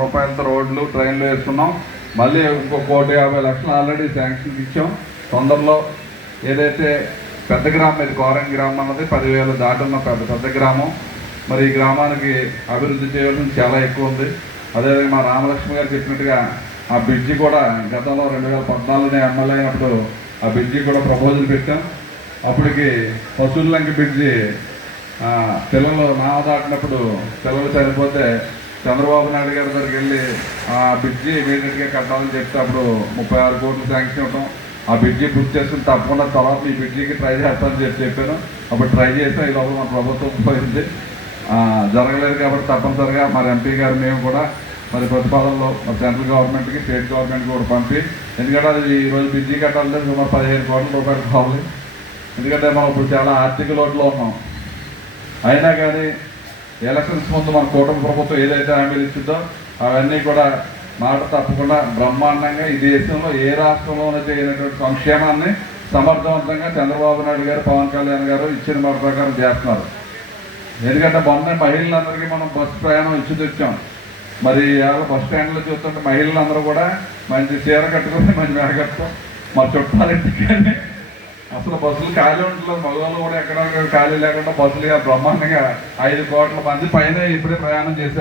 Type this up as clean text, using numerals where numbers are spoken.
రూపాయలతో రోడ్లు ట్రైన్లు వేసుకున్నాం. మళ్ళీ ఇంకో 1,50,00,000 ఆల్రెడీ శాంక్షన్ ఇచ్చాం. తొందరలో ఏదైతే పెద్ద గ్రామం, ఇది కోరంగి గ్రామం అన్నది 10,000 దాటున్న పెద్ద గ్రామం. మరి ఈ గ్రామానికి అభివృద్ధి చేయవలసింది చాలా ఎక్కువ ఉంది. అదేవిధంగా మా రామలక్ష్మి గారు చెప్పినట్టుగా ఆ బ్రిడ్జి కూడా గతంలో 2014 ఎమ్మెల్యే అయినప్పుడు ఆ బ్రిడ్జి కూడా ప్రపోజల్ పెట్టాం. అప్పటికి పశువులంక బ్రిడ్జి పిల్లలు నావ దాటినప్పుడు పిల్లలు చనిపోతే చంద్రబాబు నాయుడు గారి దగ్గరికి వెళ్ళి ఆ బ్రిడ్జి ఇమీడియట్గా కట్టాలని చెప్తే అప్పుడు 36 కోట్లు శాంక్షన్ ఇవ్వడం. ఆ బ్రిడ్జి బుక్ చేసుకుని తప్పకుండా తర్వాత ఈ బ్రిడ్జికి ట్రై చేస్తానని చెప్పాను. అప్పుడు ట్రై చేస్తే ఈ లోపల మన ప్రభుత్వం పోయింది, జరగలేదు. కాబట్టి తప్పనిసరిగా మరి ఎంపీ గారు మేము కూడా మరి ప్రతిపాదనలో మరి సెంట్రల్ గవర్నమెంట్కి, స్టేట్ గవర్నమెంట్కి కూడా పంపి, ఎందుకంటే అది ఈరోజు బ్రిడ్జి కట్టాలంటే సుమారు 15 కోట్ల రూపాయలు కావాలి. ఎందుకంటే మనం ఇప్పుడు చాలా ఆర్థిక లోటులో ఉన్నాం. అయినా కానీ ఎలక్షన్స్ ముందు మన కూటమి ప్రభుత్వం ఏదైతే హామీలు ఇచ్చిందో అవన్నీ కూడా మాట తప్పకుండా బ్రహ్మాండంగా ఈ దేశంలో ఏ రాష్ట్రంలోనూ చేయనటువంటి సంక్షేమాన్ని సమర్థవంతంగా చంద్రబాబు నాయుడు గారు, పవన్ కళ్యాణ్ గారు ఇచ్చిన మాట ప్రకారం చేస్తున్నారు. ఎందుకంటే మొన్న మహిళలందరికీ మనం బస్సు ప్రయాణం ఇచ్చి తెచ్చాం. మరి బస్ స్టాండ్లో చూస్తుంటే మహిళలందరూ కూడా మంచి చీర కట్టుకుని మంచి మేకప్తో మా చుట్టాలింటికి కానీ అసలు బస్సులు ఖాళీ ఉండలేదు. మగవాళ్ళు కూడా ఎక్కడ ఖాళీ లేకుండా బస్సులు బ్రహ్మాండంగా 5 కోట్ల మంది పైన ఇప్పుడే ప్రయాణం చేశారు.